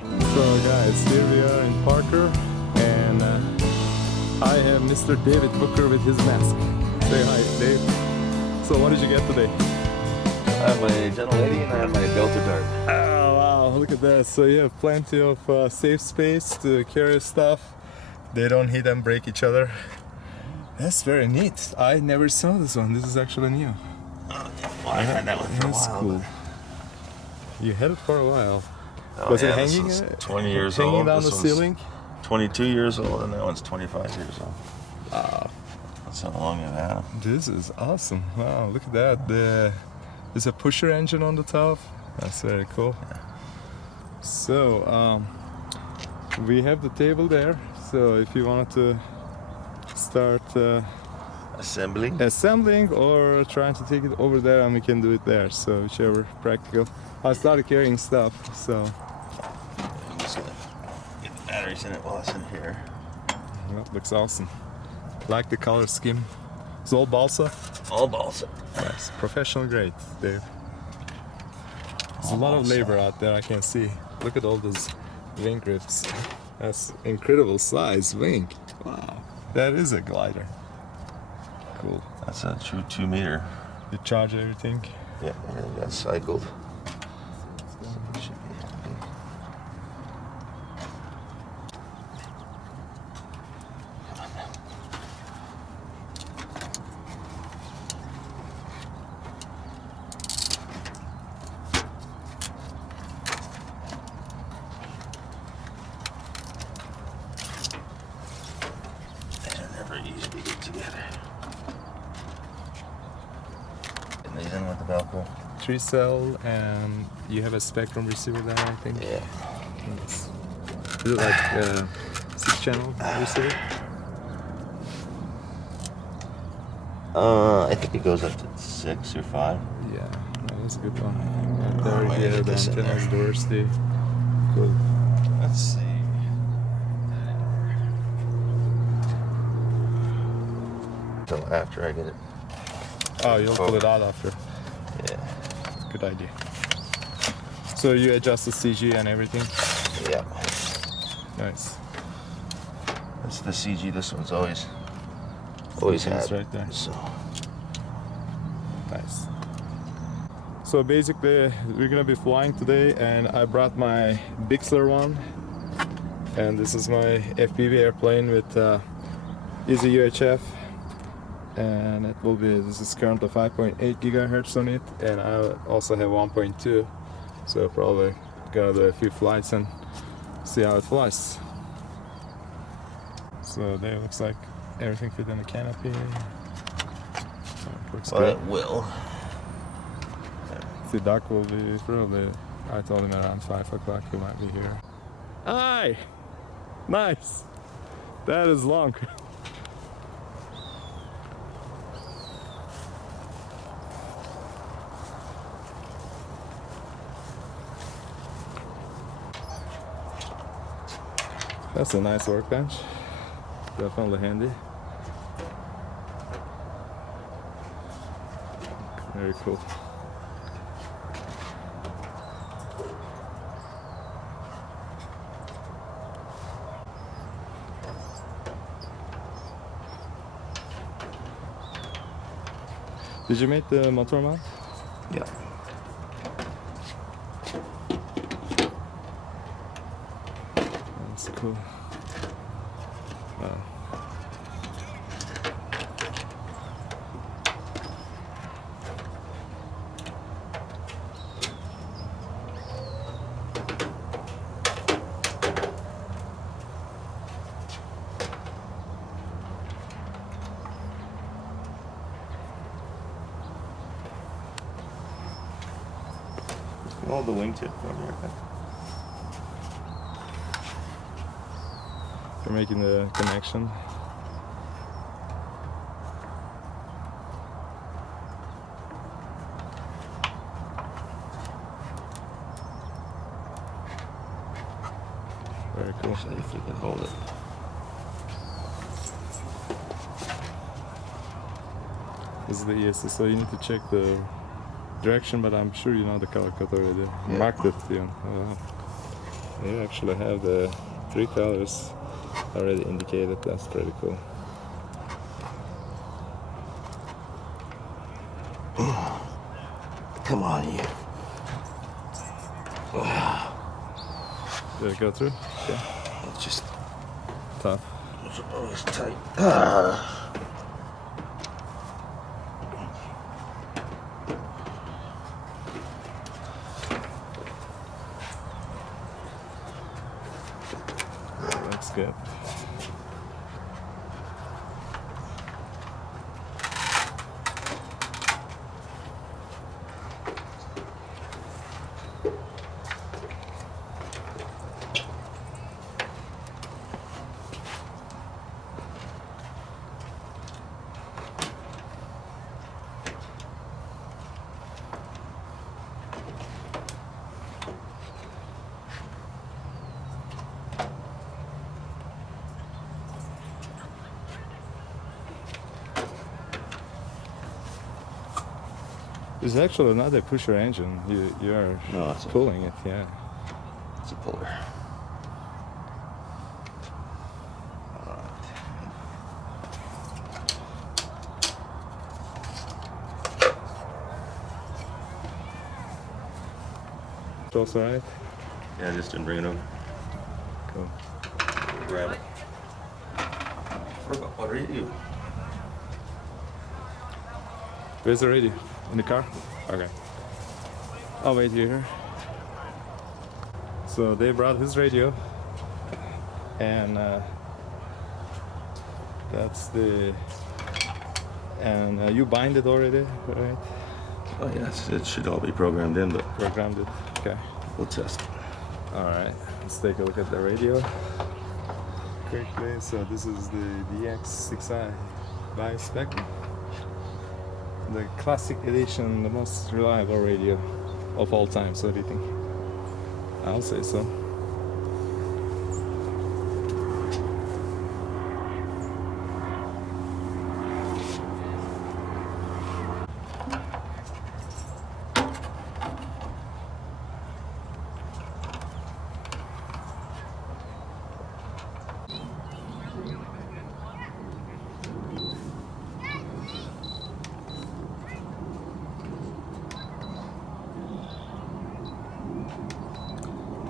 So guys, here we are in Parker, and I have Mr. David Booker with his mask. Say hi, Dave. So what did you get today? I have my gentle lady and I have my belter dart. Oh wow, look at that. So you have plenty of safe space to carry stuff. They don't hit and break each other. That's very neat. I never saw this one. This is actually new. Well, I had that one for a That's while. cool. You had it for a while. Oh, Was yeah, it this hanging? one's 20 years hanging old. down This the one's ceiling? 22 years old, and that one's 25 years old. Wow. That's how long I've had them. This is awesome. Wow, look at that. There's a pusher engine on the top. That's very cool. So, we have the table there. So if you wanted to start assembling or trying to take it over there, and we can do it there. So whichever practical. I started carrying stuff, so. I'm just gonna get the batteries in it while it's in here. Well, looks awesome. Like the color scheme. It's all balsa. All balsa. Nice, professional grade, Dave. There's a lot of labor out there. I can see. Look at all those wing grips. That's incredible size wing. Wow, that is a glider. Cool. That's a true 2 meter. You charge everything. Yeah, and it got cycled. It should be happy. They're never easy to get together. And these in with the Velcro. 3-cell, and you have a Spectrum receiver there, I think. Yeah. Nice. Is it like 6-channel receiver? I think it goes up to 6 or 5. Yeah, that was a good one. Right there, might you have have the this in antennas, there. doors, the cool. Let's see. Until after I get it. Oh, you'll pull it out after. Yeah. Good idea. So you adjust the CG and everything? Yeah. Nice. That's the CG. This one's always It's had. right there. So Nice. So basically, we're gonna be flying today, and I brought my Bixler one, and this is my FPV airplane with easy UHF, and it will be. This is currently 5.8 gigahertz on it, and I also have 1.2, so probably gonna do a few flights and see how it flies. So there, looks like everything fit in the canopy. Looks well, good. it will. The duck will be probably, I told him around 5 o'clock he might be here. Hi! Nice! That is long. That's a nice workbench. Definitely handy. Very cool. Did you make the motor mount? Yeah. That's cool. Wow. Hold the wingtip for me, okay? You're making the connection. Very cool. Actually, if we can hold it. This is the ESS, so you need to check the direction, but I'm sure you know the color code already. Yeah. Marked it, Ian. Oh, wow. You actually have the 3 colors already indicated. That's pretty cool. Come on, you. Did it go through? Yeah. It's just Tough. it's tight. Looks good. It's actually not a pusher engine. You are No, it's pulling it, yeah. It's a puller. It's also right. Yeah, I just didn't bring it over. Cool. Grab it. What are you? Where's the radio? In the car? Okay. I'll wait here. So they brought his radio, and that's the. And you bind it already, right? Oh yes, it should all be programmed in, but Programmed it. Okay. we'll test it. All right. Let's take a look at the radio quickly. So this is the DX6i by Spectrum. The classic edition, the most reliable radio of all time. So what do you think? I'll say so.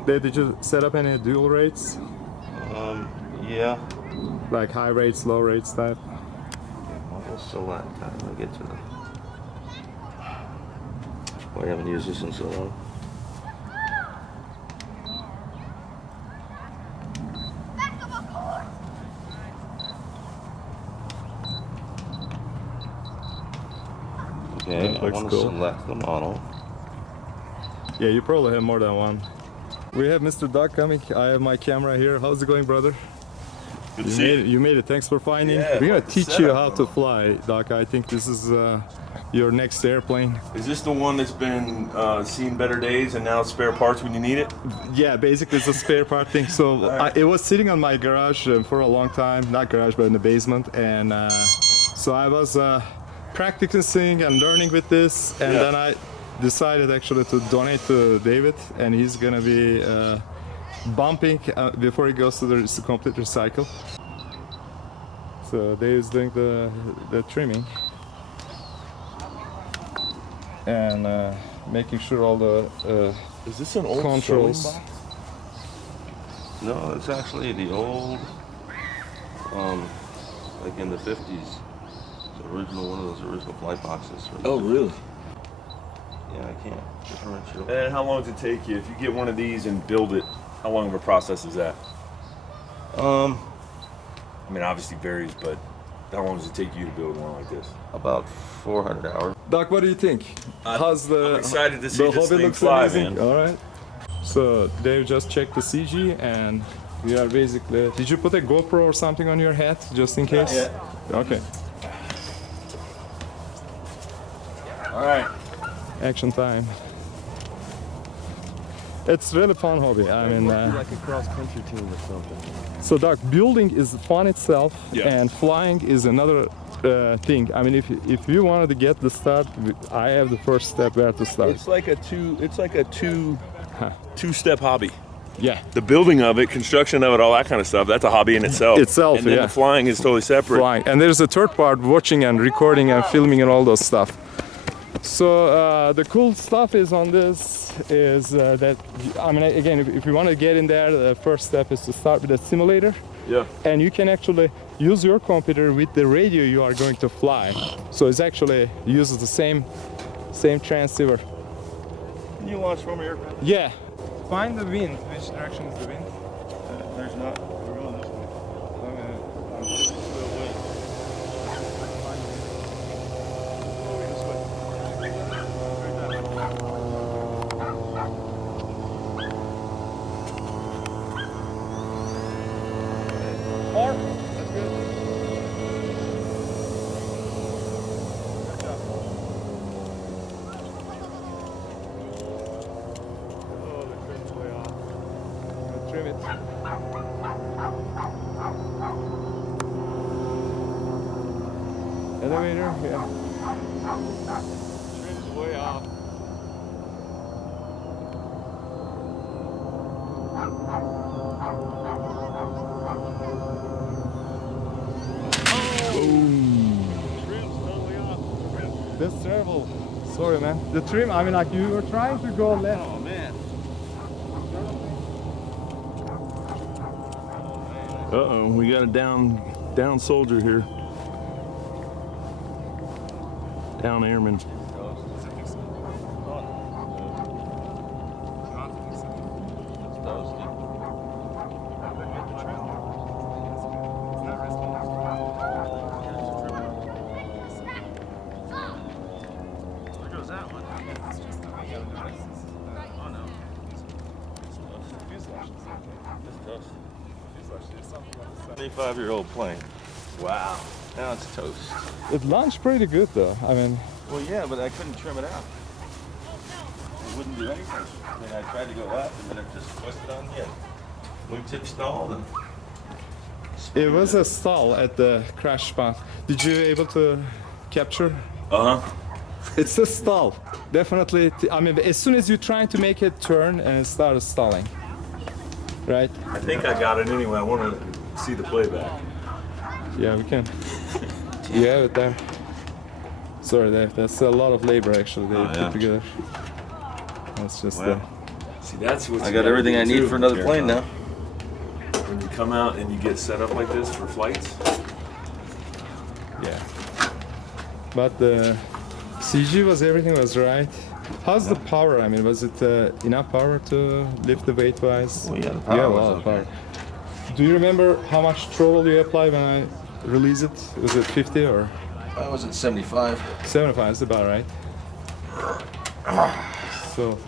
Did you set up any dual rates? Yeah. Like high rates, low rates type? We'll select that when we get to the. Well, I haven't used this in so long. Okay, That I looks want to cool. select the model. Yeah, you probably have more than one. We have Mr. Doc coming. I have my camera here. How's it going, brother? Good to see you. You made it. Thanks for finding. Yeah, We're gonna quite the teach you setup, how to fly, Doc. I think this is your next airplane. Is this the one that's been seen better days and now spare parts when you need it? Yeah, basically it's a spare part thing. So it was sitting on my garage for a long time. Not garage, but in the basement. And so I was practicing and learning with this. And Yeah. then I decided actually to donate to David. And he's gonna be bumping before he goes to the complete recycle. So Dave's doing the trimming. And making sure all the Is this an old controls. sewing box? No, it's actually the old, like in the 50s. The original, one of those original flight boxes. Really? Yeah, I can't differentiate. And how long does it take you if you get one of these and build it? How long of a process is that? I mean, obviously varies, but how long does it take you to build one like this? About 400 hours. Doc, what do you think? How's the? I'm excited to see the this hobby thing looks fly, amazing. man. All right. So Dave just checked the CG, and we are basically. Did you put a GoPro or something on your head just in case? yet. Okay. All right. Action time. It's really fun hobby. I mean, like a cross-country team or something. so Doc, building is fun itself, Yeah. and flying is another thing. I mean, if you wanted to get the start, I have the first step where to start. It's like a two-step hobby. Yeah. The building of it, construction of it, all that kind of stuff, that's a hobby in itself. And then yeah. the flying is totally separate. Flying. And there's a third part, watching and recording and filming and all those stuff. So the cool stuff is on this is that, I mean, again, if you want to get in there, the first step is to start with a simulator. Yeah. And you can actually use your computer with the radio you are going to fly. So it's actually uses the same transceiver. Can you launch from your aircraft? Yeah. Find the wind. Which direction is the wind? There's not. We're going this way. Or that's good. Good job. Oh, the trim's way off. I'll trim it. Elevator, yeah. Trim's way off. That's terrible. Sorry, man. The trim, I mean, like you were trying to go left. Oh, man. Uh-oh, we got a down soldier here. Down airman. Five-year-old plane. Wow. Now it's toast. It launched pretty good though. I mean, Well, yeah, but I couldn't trim it out. It wouldn't do anything. I mean, I tried to go up, and then it just twisted on the end. Wingtip stalled, and it was a stall at the crash spot. Did you able to capture? It's a stall. Definitely. I mean, as soon as you're trying to make it turn and it started stalling. Right? I think I got it anyway. I want to see the playback. Yeah, we can. You have it there. Sorry, Dave. That's a lot of labor actually they put together. That's just See, that's what I got everything I need for another plane now. When you come out and you get set up like this for flights. yeah. But the CG was everything was right. How's the power? I mean, was it enough power to lift the weight wise? Well, yeah, the power yeah, a was lot of okay. power. Do you remember how much throttle you applied when I released it? Was it 50 or I was at 75. 75? That's about right. So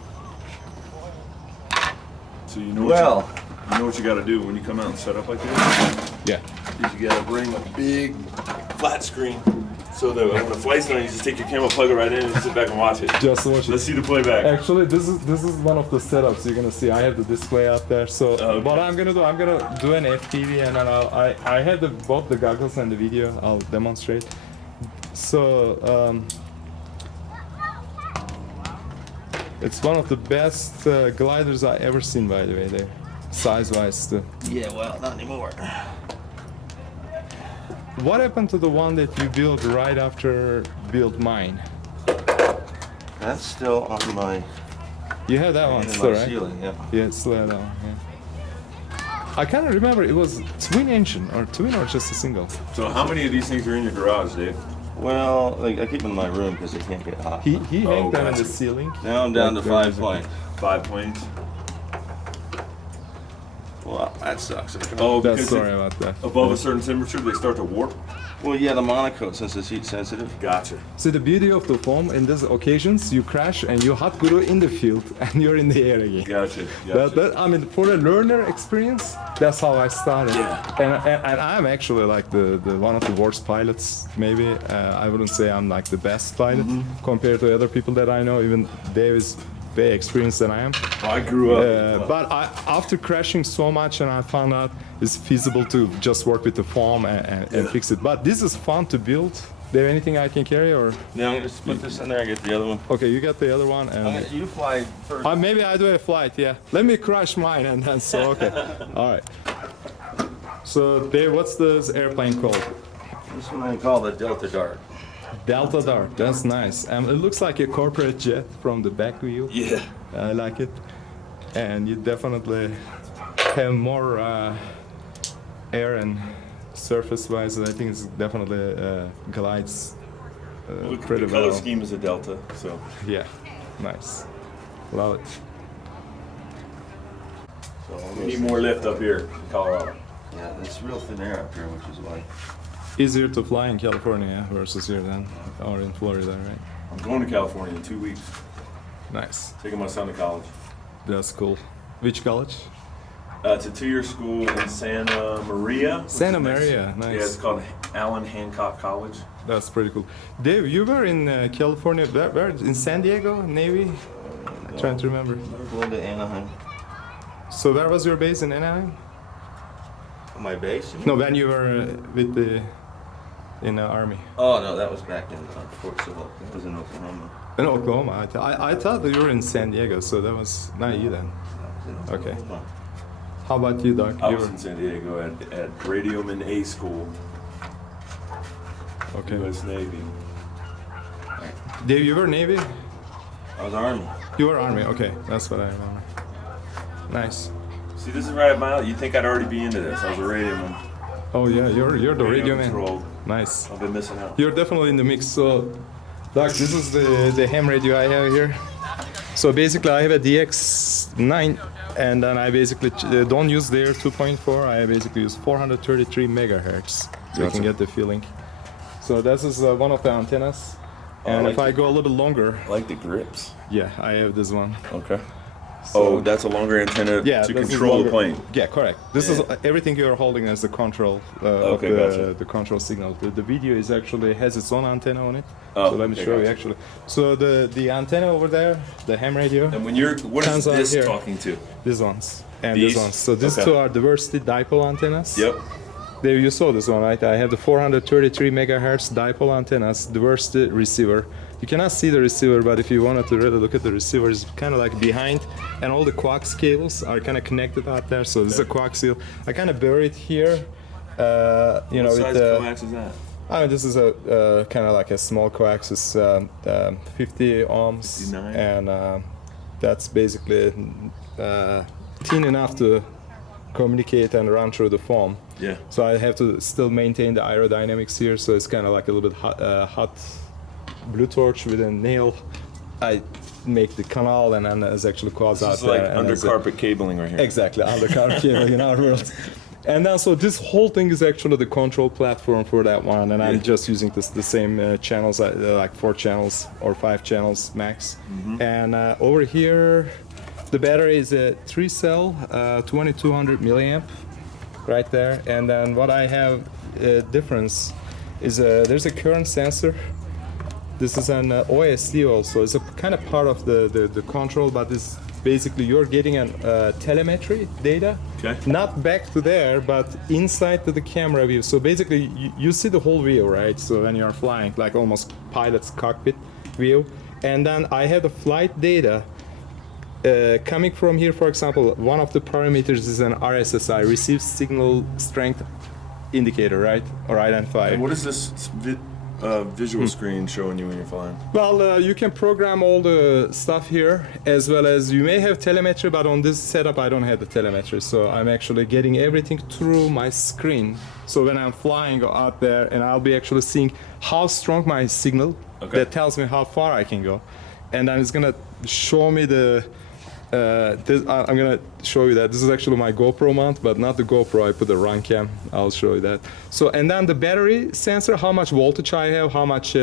You know Well, you know what you got to do when you come out and set up like this? yeah, Is you got to bring a big flat screen so that when the flight's done, you just take your camera, plug it right in, and sit back and watch it. just watch Let's it. see the playback. Actually, this is one of the setups you're gonna see. I have the display up there. So Okay. what I'm gonna do an FPV, and then I had both the goggles and the video. I'll demonstrate. So it's one of the best gliders I ever seen, by the way. There, size-wise too. yeah, well, not anymore. What happened to the one that you built right after built mine? That's still on my, You had that one in still, my right? ceiling, yeah. Yeah, it's still had that one. Yeah. I can't remember. It was twin engine or just a single. So how many of these things are in your garage, Dave? Well, like, I keep them in my room because they can't get hot. He hung them in gotcha. the ceiling. Now I'm down to Like, 5 planes. 5 planes. Well, that sucks. Oh, That's because sorry about that. above a certain temperature, they start to warp. Well, yeah, the monocoat, since it's heat sensitive. Gotcha. So the beauty of the foam in these occasions, you crash and you hot glue in the field and you're in the air again. Gotcha. I mean, for a learner experience, that's how I started. Yeah. And I'm actually like the one of the worst pilots. Maybe I wouldn't say I'm like the best pilot compared to other people that I know. Even Dave is way experienced than I am. I grew up. But after crashing so much, and I found out it's feasible to just work with the foam and fix it. But this is fun to build. Do you have anything I can carry or? Now I'm gonna just put this in there and get the other one. Okay, you got the other one and. You fly first. Maybe I do a flight, yeah. Let me crash mine and then so okay. All right. So Dave, what's this airplane called? This one I call the Delta Dart. Delta Dart. That's nice. It looks like a corporate jet from the back view. Yeah. I like it. And you definitely have more air and surface-wise. I think it's definitely glides pretty The color well. scheme is a Delta, so. Yeah, nice. Love it. So We need more lift up here in Colorado. yeah, it's real thin air up here, which is why. Easier to fly in California versus here than or in Florida, right? I'm going to California in 2 weeks, Nice. taking my son to college. That's cool. Which college? It's a 2-year school in Santa Maria. which Santa is next- Maria, nice. Yeah, it's called Allen Hancock College. That's pretty cool. Dave, you were in California, where? In San Diego, Navy? Trying to remember. We're going to Anaheim. So where was your base in Anaheim? My base? No, when you were with in the army. Oh no, that was back in Fort Sill. That was in Oklahoma. In Oklahoma. I thought that you were in San Diego, so that was not you then. That was in Okay. Oklahoma. How about you, Doc? I You was were in San Diego at Radioman A School, okay. U.S. Navy. Dave, you were Navy? I was Army. You were Army. Okay, that's what I remember. Nice. See, this is right up my alley. You'd think I'd already be into this. I was a radioman. Oh yeah, you're the radio man. controlled. Nice. I've been missing out. You're definitely in the mix. So, Doc, this is the ham radio I have here. So basically, I have a DX9, and then I basically don't use their 2.4. I basically use 433 megahertz, so you Gotcha. can get the feeling. So this is one of the antennas, and like if I go a little longer, I like the grips. yeah, I have this one. Okay. So- Oh, that's a longer antenna Yeah, to this is control the longer- plane. Yeah, correct. This is Yeah. everything you're holding as the control Okay, of gotcha. the control signal. The video is actually has its own antenna on it. Oh, so let me okay, show you gotcha. actually. So the antenna over there, the ham radio, And when you're, what Turns is on this here. talking to? these ones and These? these ones. So these Okay. two are diversity dipole antennas. Yep. There you saw this one, right? I have the 433 megahertz dipole antennas, diversity receiver. You cannot see the receiver, but if you wanted to really look at the receiver, it's kind of like behind, and all the coax cables are kind of connected out there. So this is a coaxial. I kind of buried here, you know, What with size the. coax is that? I mean, this is a kind of like a small coax. It's 50 ohms, 59. and that's basically thin enough to communicate and run through the foam. Yeah. So I have to still maintain the aerodynamics here. So it's kind of like a little bit hot blue torch with a nail. I make the canal, and then it's actually cause out This is there. like and under there's a- carpet cabling right here. Exactly, undercar cable in our world. And then so this whole thing is actually the control platform for that one, and I'm Yeah. just using the same channels, like 4 channels or 5 channels max. Mm-hmm. And over here, the battery is a 3-cell, 2200 milliamp, right there. And then what I have difference is there's a current sensor. This is an OSD also. It's a kind of part of the control, but it's basically you're getting an telemetry data, Okay. not back to there, but inside to the camera view. So basically, you see the whole view, right? So when you're flying, like almost pilot's cockpit view, and then I have the flight data coming from here. For example, one of the parameters is an RSSI, received signal strength indicator, right, or identifier. And what is this visual screen showing you when you're flying? Well, you can program all the stuff here, as well as you may have telemetry, but on this setup I don't have the telemetry, so I'm actually getting everything through my screen. So when I'm flying out there, and I'll be actually seeing how strong my signal, Okay. that tells me how far I can go, and then it's gonna show me the. I'm gonna show you that this is actually my GoPro mount, but not the GoPro. I put the run cam. I'll show you that. So, and then the battery sensor, how much voltage I have, how much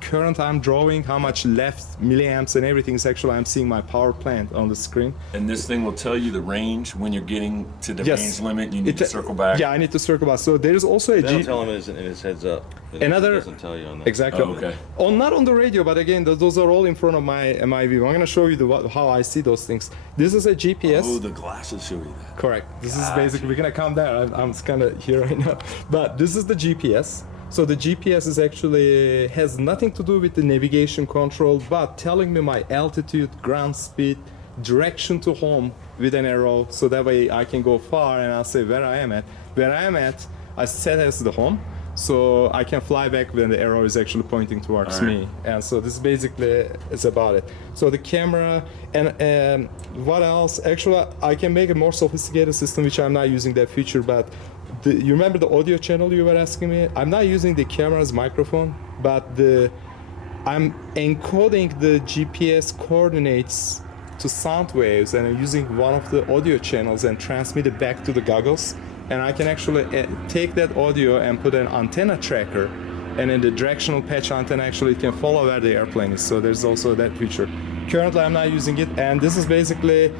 current I'm drawing, how much left milliamps and everything is actually I'm seeing my power plant on the screen. And this thing will tell you the range when you're getting to the Yes. range limit. You need It- to circle back. Yeah, I need to circle back. So there is also a They don't G. tell him in his heads up. Another- It doesn't tell you on that. Exactly. Oh, okay. Not on the radio, but again, those are all in front of my view. I'm gonna show you how I see those things. This is a GPS. Oh, the glasses show you that. Correct. This is basically, we're gonna come there. I'm kind of here right now. But this is the GPS. So the GPS is actually has nothing to do with the navigation control, but telling me my altitude, ground speed, direction to home with an arrow, so that way I can go far and I'll say where I am at. Where I am at, I set as the home, so I can fly back when the arrow is actually pointing towards me. And so this basically is about it. So the camera and what else? Actually, I can make a more sophisticated system, which I'm not using that feature, but you remember the audio channel you were asking me? I'm not using the camera's microphone, but I'm encoding the GPS coordinates to sound waves, and I'm using one of the audio channels and transmit it back to the goggles. And I can actually take that audio and put an antenna tracker, and in the directional patch antenna actually can follow where the airplane is. So there's also that feature. Currently I'm not using it, and this is basically,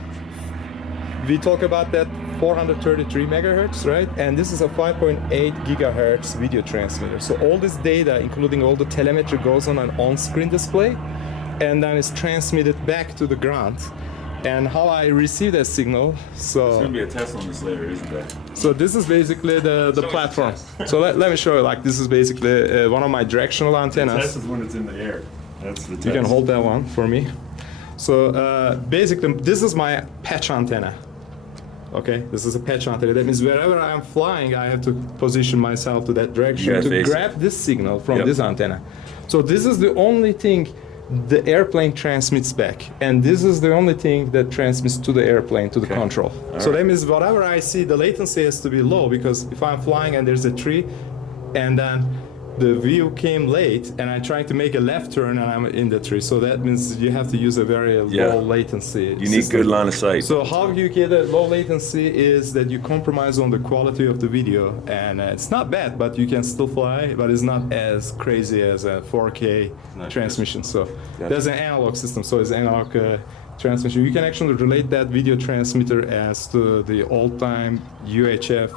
we talk about that 433 megahertz, right? And this is a 5.8 gigahertz video transmitter. So all this data, including all the telemetry, goes on an on-screen display, and then it's transmitted back to the ground. And how I receive that signal, so It's gonna be a test on this later, isn't there? so this is basically the platform. So let me show you, like this is basically one of my directional The test antennas. is when it's in the air. That's the test. You can hold that one for me. So basically this is my patch antenna. Okay, this is a patch antenna. That means wherever I'm flying, I have to position myself to that direction Yeah, to face it. grab this signal from Yep. this antenna. So this is the only thing the airplane transmits back, and this is the only thing that transmits to the airplane, to the Okay. control. All So right. that means whatever I see, the latency has to be low, because if I'm flying and there's a tree, and then the view came late, and I'm trying to make a left turn and I'm in the tree, so that means you have to use a very Yeah. low latency. You need good line of sight. So how you get a low latency is that you compromise on the quality of the video, and it's not bad, but you can still fly, but it's not as crazy as a 4K transmission. So there's an analog system, so it's analog transmission. You can actually relate that video transmitter as to the old-time UHF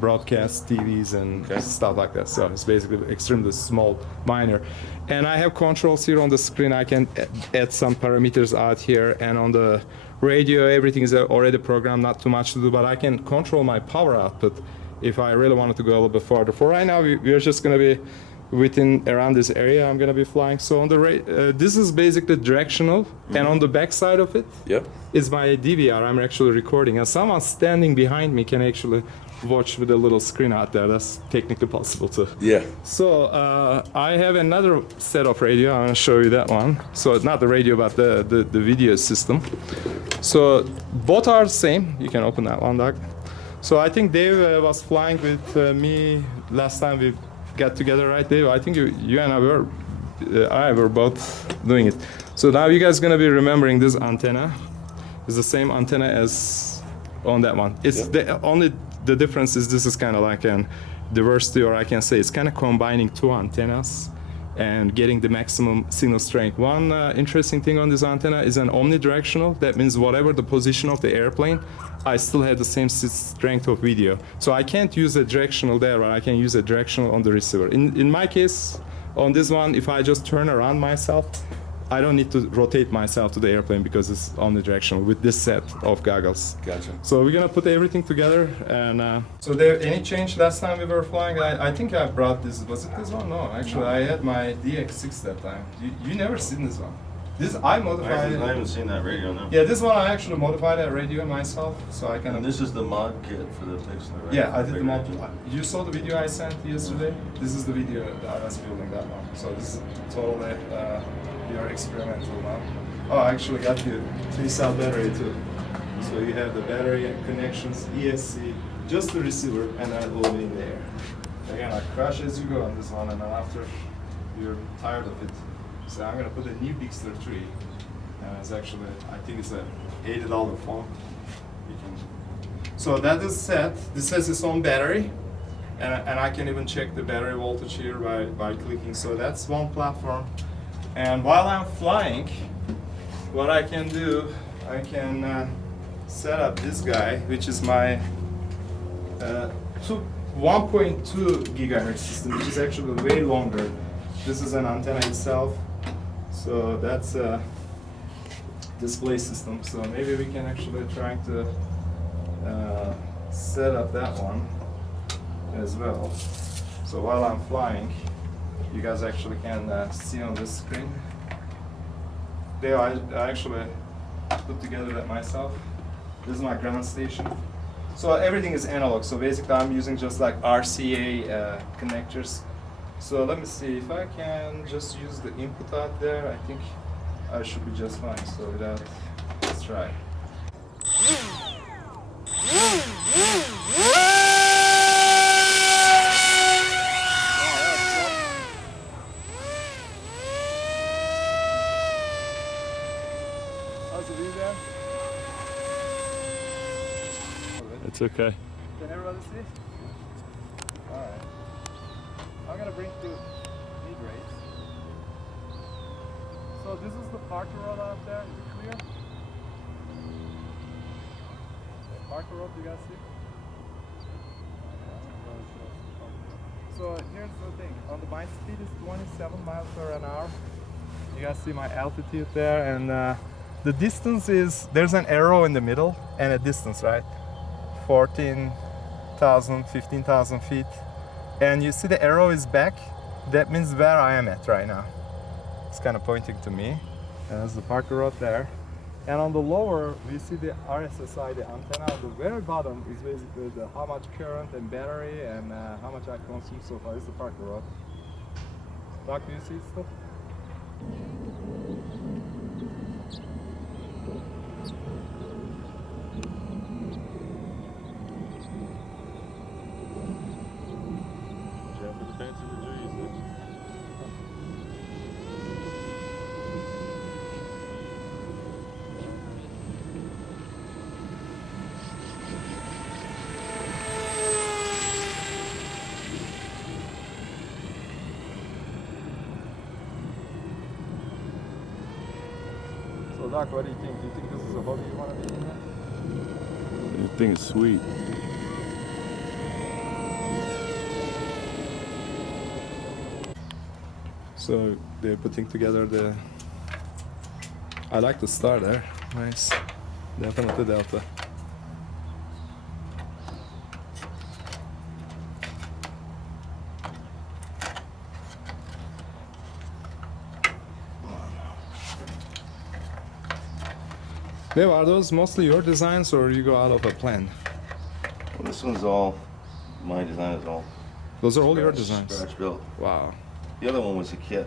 broadcast TVs and stuff like that. So it's basically extremely small, minor. And I have controls here on the screen. I can add some parameters out here, and on the radio everything is already programmed, not too much to do, but I can control my power output if I really wanted to go a little bit farther. For right now, we are just going to be within around this area I'm going to be flying. So on the this is basically directional, and on the back side of it Yep. is my DVR. I'm actually recording, and someone standing behind me can actually watch with a little screen out there. That's technically possible too. Yeah. So I have another set of radio. I'm going to show you that one. So it's not the radio, but the video system. So both are the same. You can open that one, Doug. So I think Dave was flying with me last time we got together, right, Dave? I think you and I were both doing it. So now you guys going to be remembering this antenna. It's the same antenna as on that one. It's the difference is this is kind of like an diversity, or I can say it's kind of combining two antennas and getting the maximum signal strength. One interesting thing on this antenna is an omnidirectional. That means whatever the position of the airplane, I still have the same strength of video. So I can't use a directional there, but I can use a directional on the receiver. In my case, on this one, if I just turn around myself, I don't need to rotate myself to the airplane because it's omnidirectional with this set of goggles. Gotcha. So we're gonna put everything together, and so there any change last time we were flying? I think I brought this. Was it this one? No, actually I had my DX6 that time. You never seen this one. This I modified. I haven't seen that radio, no. Yeah, this one I actually modified that radio myself, so I can. And this is the mod kit for the Pixel, right? Yeah, I did the Big mod. radio. You saw the video I sent yesterday. This is the video that I was building that one. So this is totally we are experimental now. Oh, I actually got you 3-cell battery too. So you have the battery and connections, ESC, just the receiver, and then it will be in the air. Again, I crash as you go on this one, and then after you're tired of it. So I'm gonna put a new Bixler 3. It's actually, I think it's a $80 phone. You can. So that is set. This has its own battery, and I can even check the battery voltage here by clicking. So that's one platform. And while I'm flying, what I can do, I can set up this guy, which is my 1.2 gigahertz system, which is actually way longer. This is an antenna itself. So that's a display system. So maybe we can actually try to set up that one as well. So while I'm flying, you guys actually can see on this screen. There, I actually put together that myself. This is my ground station. So everything is analog. So basically, I'm using just like RCA connectors. So let me see if I can just use the input out there. I think I should be just fine. So without, let's try. How's the view there? It's okay. Can everybody see? Alright. I'm gonna bring to mid race. So this is the parking road out there. Is it clear? The parking road, you guys see? So here's the thing. On the my speed is 27 miles per hour. You guys see my altitude there, and the distance is, there's an arrow in the middle and a distance, right? 14,000, 15,000 feet. And you see the arrow is back. That means where I am at right now. It's kind of pointing to me. And there's the Parker Road there. And on the lower, we see the RSSI, the antenna. On the very bottom is basically the how much current and battery and how much I consume so far. This is the Parker Road. Doc, do you see stuff? So Doc, what do you think? Do you think this is a hobby you want to be in? I think it's sweet. So they're putting together the. I like the star there. Nice. Definitely Delta. Dave, are those mostly your designs or you go out of a plan? Well, this one's all, my design is all. Those are all your scratch- designs? Scratch built. Wow. The other one was a kit.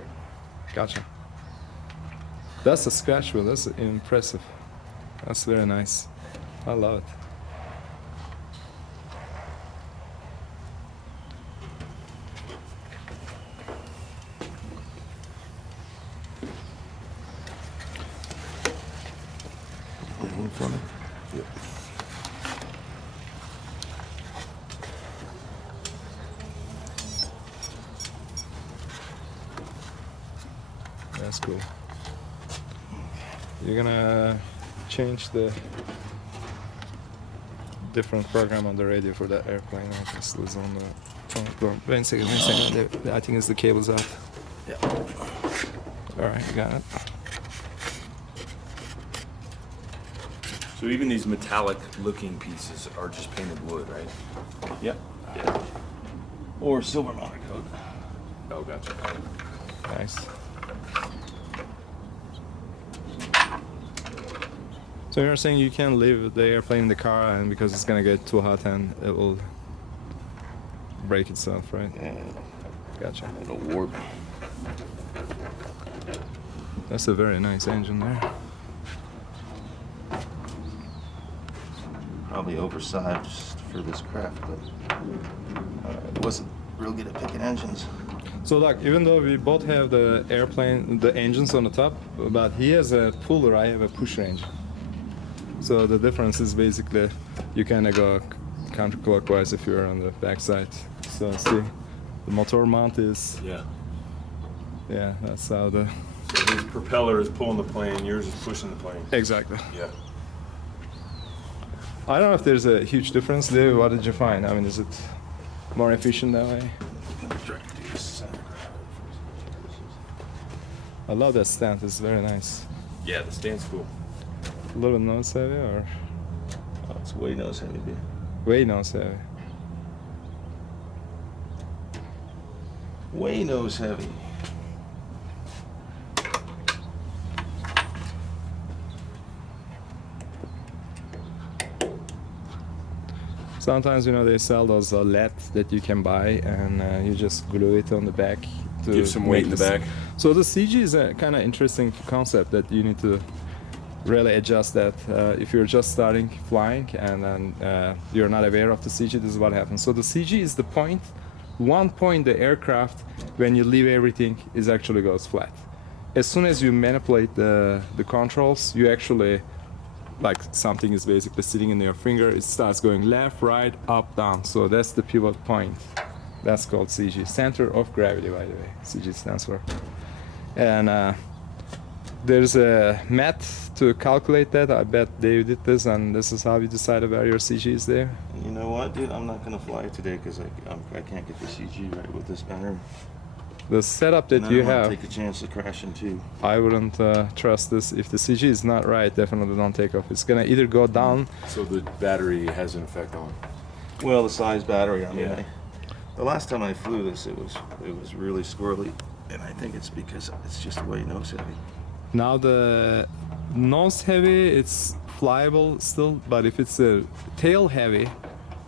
Gotcha. That's a scratch wheel. That's impressive. That's very nice. I love it. One for me? Yep. That's cool. You're gonna change the different program on the radio for that airplane. I just was on the. Oh, wait a second. I think it's the cables out. Yeah. All right, you got it. So even these metallic looking pieces are just painted wood, right? Yep. Yeah. Or silver monocoat. Oh, gotcha. Nice. So you're saying you can't leave the airplane in the car, and because it's gonna get too hot and it will break itself, right? Yeah. Gotcha. It'll warp. That's a very nice engine there. Probably oversized for this craft, but it wasn't real good at picking engines. So like, even though we both have the airplane, the engines on the top, but he has a puller, I have a push range. So the difference is basically you kind of go counterclockwise if you're on the backside. So see, the motor mount is, yeah, that's how the. So his propeller is pulling the plane, yours is pushing the plane. Exactly. Yeah. I don't know if there's a huge difference there. What did you find? I mean, is it more efficient that way? I love that stand. It's very nice. Yeah, the stand's cool. A little nose heavy or Oh, it's way nose heavy, dude. way nose heavy? Way nose heavy. Sometimes, you know, they sell those LEDs that you can buy, and you just glue it on the back to Give some weight make in the this- back. So the CG is a kind of interesting concept that you need to really adjust that. If you're just starting flying and then you're not aware of the CG, this is what happens. So the CG is the point, one point the aircraft, when you leave everything, is actually goes flat. As soon as you manipulate the controls, you actually, like something is basically sitting in your finger, it starts going left, right, up, down. So that's the pivot point. That's called CG, center of gravity, by the way. CG stands for. And there's a math to calculate that. I bet Dave did this, and this is how you decided where your CG is there. You know what, dude? I'm not gonna fly it today because I can't get the CG right with this battery. The setup that And I you don't wanna have, take a chance of crashing too. I wouldn't trust this. If the CG is not right, definitely don't take off. It's gonna either go down. So the battery has an effect on. Well, the size battery. I mean, Yeah. the last time I flew this, it was really squirrely, and I think it's because it's just way nose heavy. Now the nose heavy, it's flyable still, but if it's a tail heavy,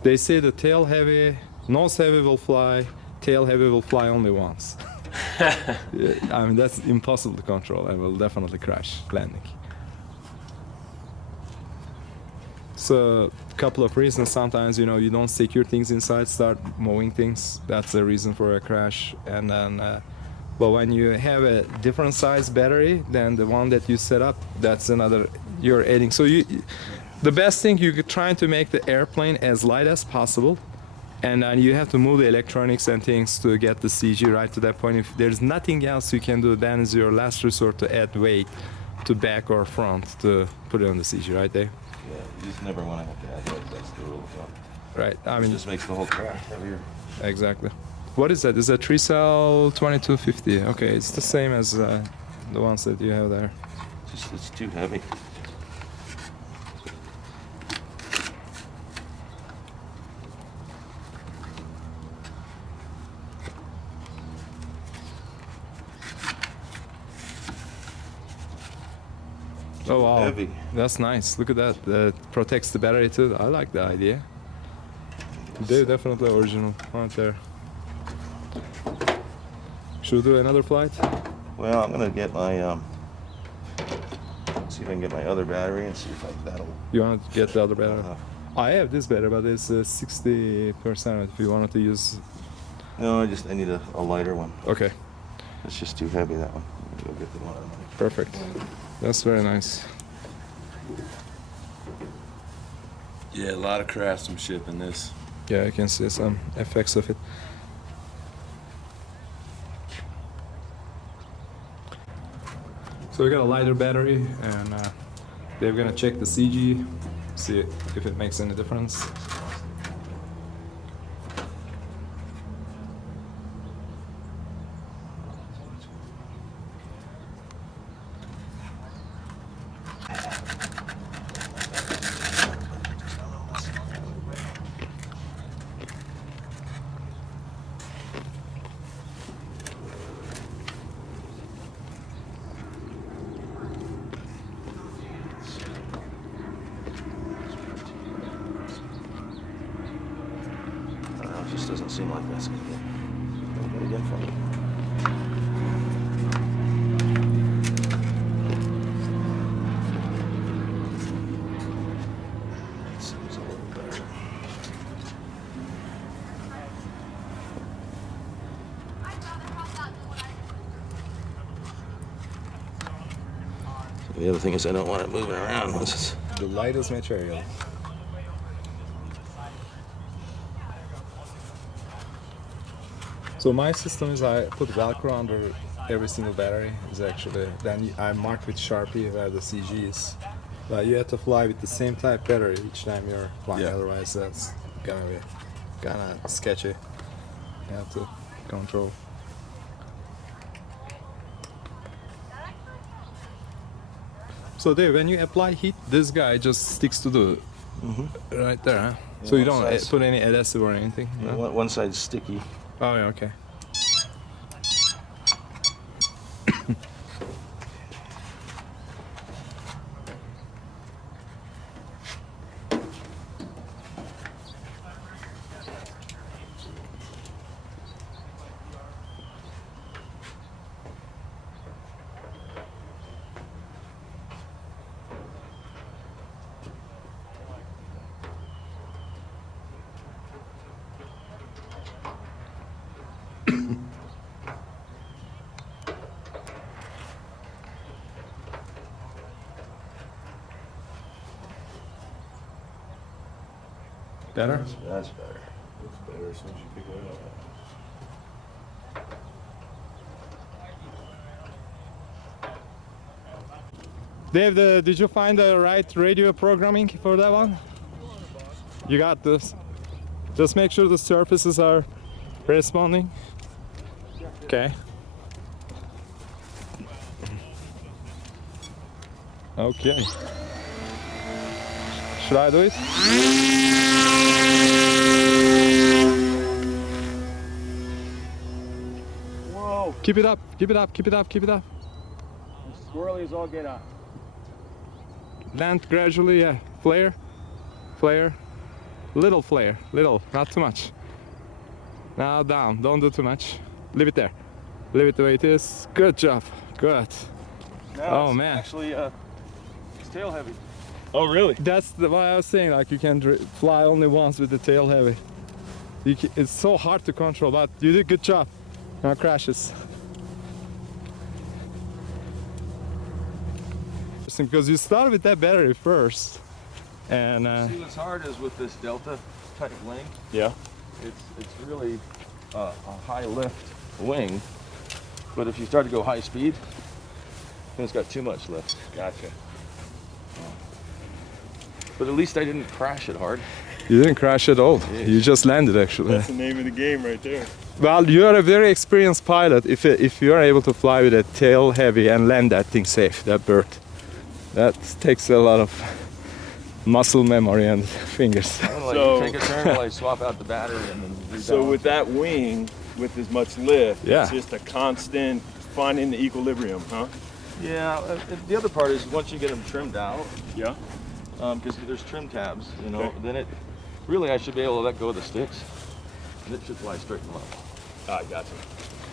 they say the tail heavy, nose heavy will fly, tail heavy will fly only once. Yeah, I mean, that's impossible to control and will definitely crash landing. So a couple of reasons. Sometimes, you know, you don't secure things inside, start moving things. That's the reason for a crash. And then but when you have a different size battery than the one that you set up, that's another, you're adding. So the best thing, you're trying to make the airplane as light as possible, and then you have to move the electronics and things to get the CG right to that point. If there's nothing else you can do, then is your last resort to add weight to back or front to put it on the CG, right there. Yeah, you just never want to have to add that. That's the rule. Right. I It mean, just makes the whole craft heavier. exactly. What is that? Is that 3-cell 2250? Okay, it's the same as the ones that you have there. It's too heavy. Oh wow, Heavy. that's nice. Look at that. That protects the battery too. I like the idea. They're definitely original right there. Should we do another flight? Well, I'm gonna get my see if I can get my other battery and see if that'll. You want to get the other battery? Uh, I have this battery, but it's 60%. If you wanted to use, No, I need a lighter one. okay, It's just too heavy, that one. Go get the one. perfect. That's very nice. Yeah, a lot of craftsmanship in this. Yeah, I can see some effects of it. So we got a lighter battery, and they're gonna check the CG, see if it makes any difference. I don't know, it just doesn't seem like that's gonna get again for me. That seems a little better. The other thing is I don't want it moving around once it's. The lightest material. So my system is I put Velcro under every single battery. Is actually then I mark with Sharpie where the CG is. But you have to fly with the same type battery each time you're flying. Yeah. Otherwise, that's gonna be kind of sketchy. You have to control. So Dave, when you apply heat, this guy just sticks to the right there, huh? So you one don't side's- put any adhesive or anything. No? One side's sticky. Oh yeah, okay. Better? That's better. It's better as soon as you pick it up. Dave, did you find the right radio programming for that one? You got this. Just make sure the surfaces are responding. Okay. Okay. Should I do it? Whoa! Keep it up, keep it up, keep it up, keep it up. Squirrely as all get out. Land gradually, yeah. Flare, flare, little flare, little, not too much. Now down, don't do too much. Leave it there. Leave it the way it is. Good job, good. Now Oh, it's man. actually, it's tail heavy. Oh, really? That's why I was saying, like, you can fly only once with the tail heavy. It's so hard to control, but you did a good job. Now crashes. Because you start with that battery first, and See what's hard is with this Delta type wing. Yeah. It's really a high lift wing, but if you start to go high speed, then it's got too much lift. Gotcha. But at least I didn't crash it hard. you didn't crash at all. Yeah. You just landed actually. That's the name of the game right there. Well, you are a very experienced pilot if you are able to fly with a tail heavy and land that thing safe, that bird. That takes a lot of muscle memory and fingers. I'm gonna let So- you take a turn while I swap out the battery and then So rebalance with it. that wing, with as much lift, Yeah. it's just a constant finding the equilibrium, huh? Yeah, the other part is once you get them trimmed out, Yeah. because there's trim tabs, you know, Okay. then really I should be able to let go of the sticks, and it should fly straight and level. Ah, gotcha.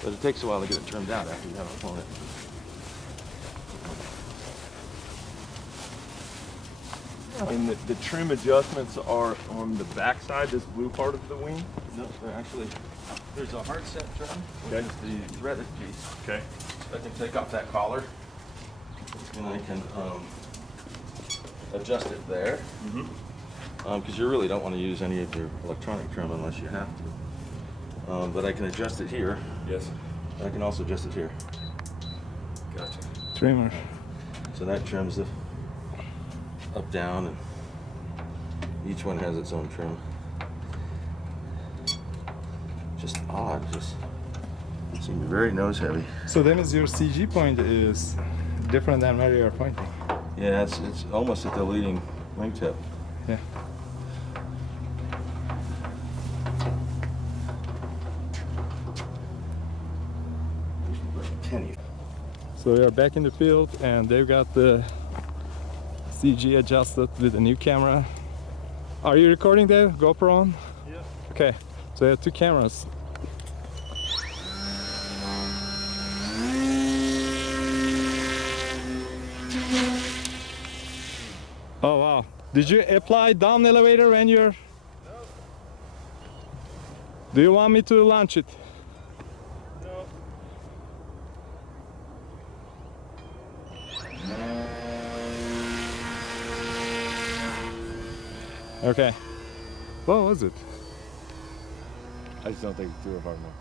But it takes a while to get it trimmed out after you have it flown it. And the trim adjustments are on the back side, this blue part of the wing? No, they're actually, there's a hard set trim, which Okay. is the threaded piece. Okay. I can take off that collar, and I can adjust it there. Because you really don't want to use any of your electronic trim unless you have to. But I can adjust it here. Yes. I can also adjust it here. Gotcha. Trimmer. So that trims the up, down, and each one has its own trim. Just odd, just seems very nose heavy. So that means your CG point is different than where you are pointing. Yeah, it's almost at the leading wingtip. Yeah. Penny. So we are back in the field and they've got the CG adjusted with a new camera. Are you recording there? GoPro on? Yeah. Okay. So you have two cameras. Oh wow. Did you apply down elevator when you're... No. Do you want me to launch it? No. Okay. What was it? I just don't think it's too hard enough.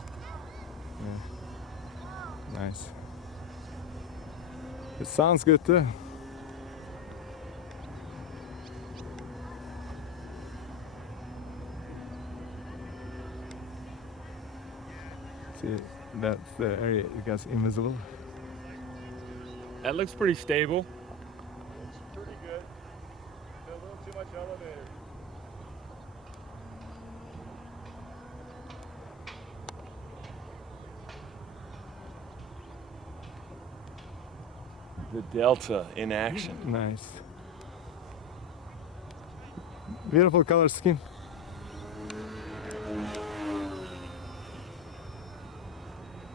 Nice. It sounds good too. See, that's the area it gets invisible. That looks pretty stable. It's pretty good. A little too much elevator. The Delta in action. Nice. Beautiful color scheme.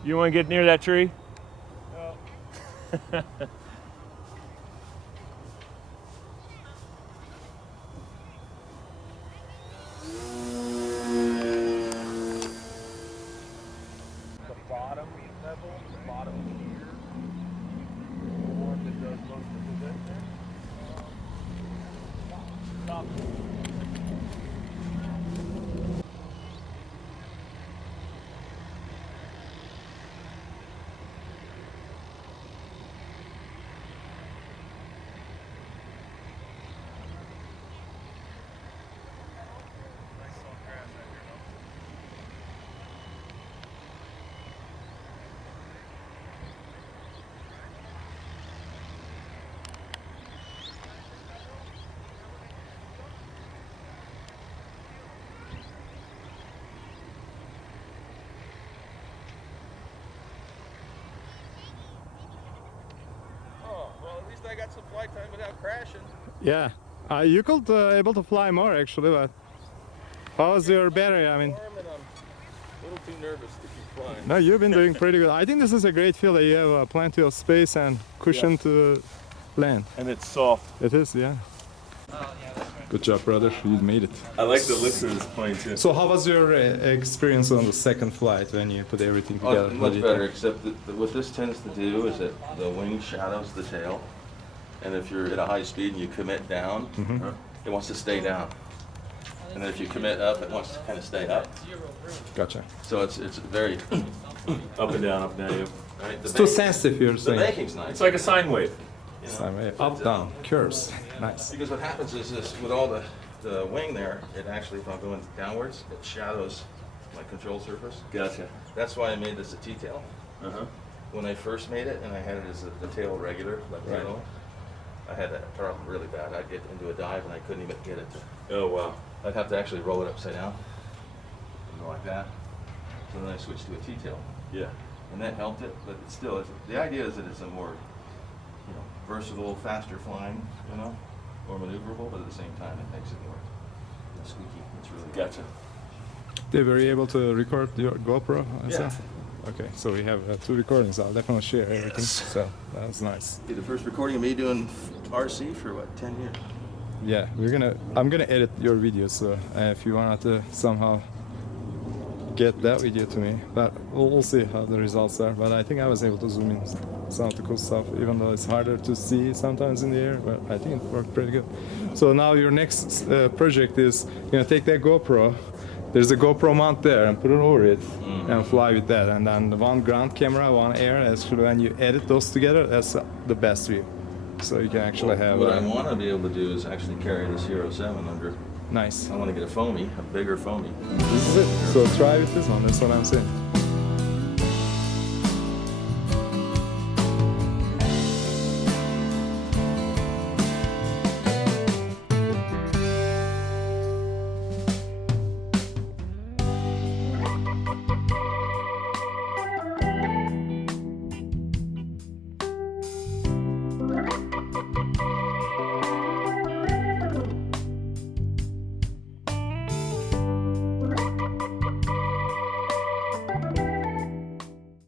You want to get near that tree? The bottom level, the bottom here, the one that does most of the work there. Stop. flight time without crashing. Yeah. You could able to fly more actually, but how's your battery? I mean, Warm and I'm a little too nervous to keep flying. no, you've been doing pretty good. I think this is a great field that you have plenty of space and cushion to land. And it's soft. It is, yeah. Good job, brother. You made it. I like the looks of this plane too. So how was your experience on the second flight when you put everything together? What Much do you better, think? except that what this tends to do is that the wing shadows the tail, and if you're at a high speed and you commit down, it wants to stay down. And then if you commit up, it wants to kind of stay up. Gotcha. So it's very Up and down, yeah. right. It's too sensitive, you're The saying. baking's nice. It's like a sine wave. you know? Same way. Up, down, curves. Nice. Because what happens is this, with all the wing there, it actually, if I'm going downwards, it shadows my control surface. Gotcha. That's why I made this a T-tail. Uh-huh. When I first made it, and I had it as the tail regular, like Right. tail, I had that problem really bad. I'd get into a dive and I couldn't even get it to. Oh wow. I'd have to actually roll it upside down, and go like that. So then I switched to a T-tail, Yeah. and that helped it. But it's still, the idea is that it's a more, versatile, faster flying, more maneuverable. But at the same time, it makes it more squeaky. It's really good. Gotcha. They were able to record your GoPro and Yeah. stuff? Okay, so we have 2 recordings. I'll definitely share everything. Yes. So that was nice. Be the first recording of me doing RC for what, 10 years? Yeah, I'm gonna edit your video, so if you wanted to somehow get that video to me, but we'll see how the results are. But I think I was able to zoom in some of the cool stuff, even though it's harder to see sometimes in the air. But I think it worked pretty good. So now your next project is take that GoPro. There's a GoPro mount there, and put it over it and fly with that. And then the one ground camera, one air. Actually, when you edit those together, that's the best view. So you can actually have. What I want to be able to do is actually carry this Hero 7 under. Nice. I want to get a foamy, a bigger foamy. This is it. So try with this one. That's what I'm saying.